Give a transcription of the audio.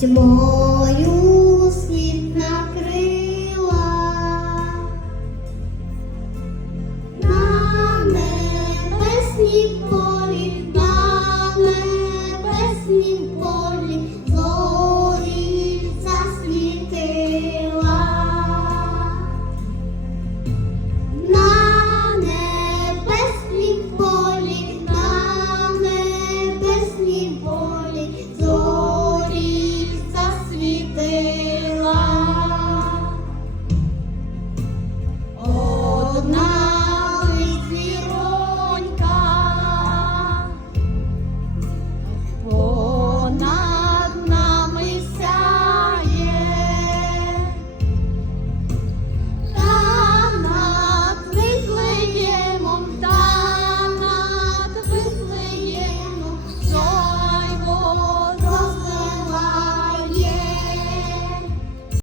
тьмою світ накрила, на небесній полі, на небеснім полі.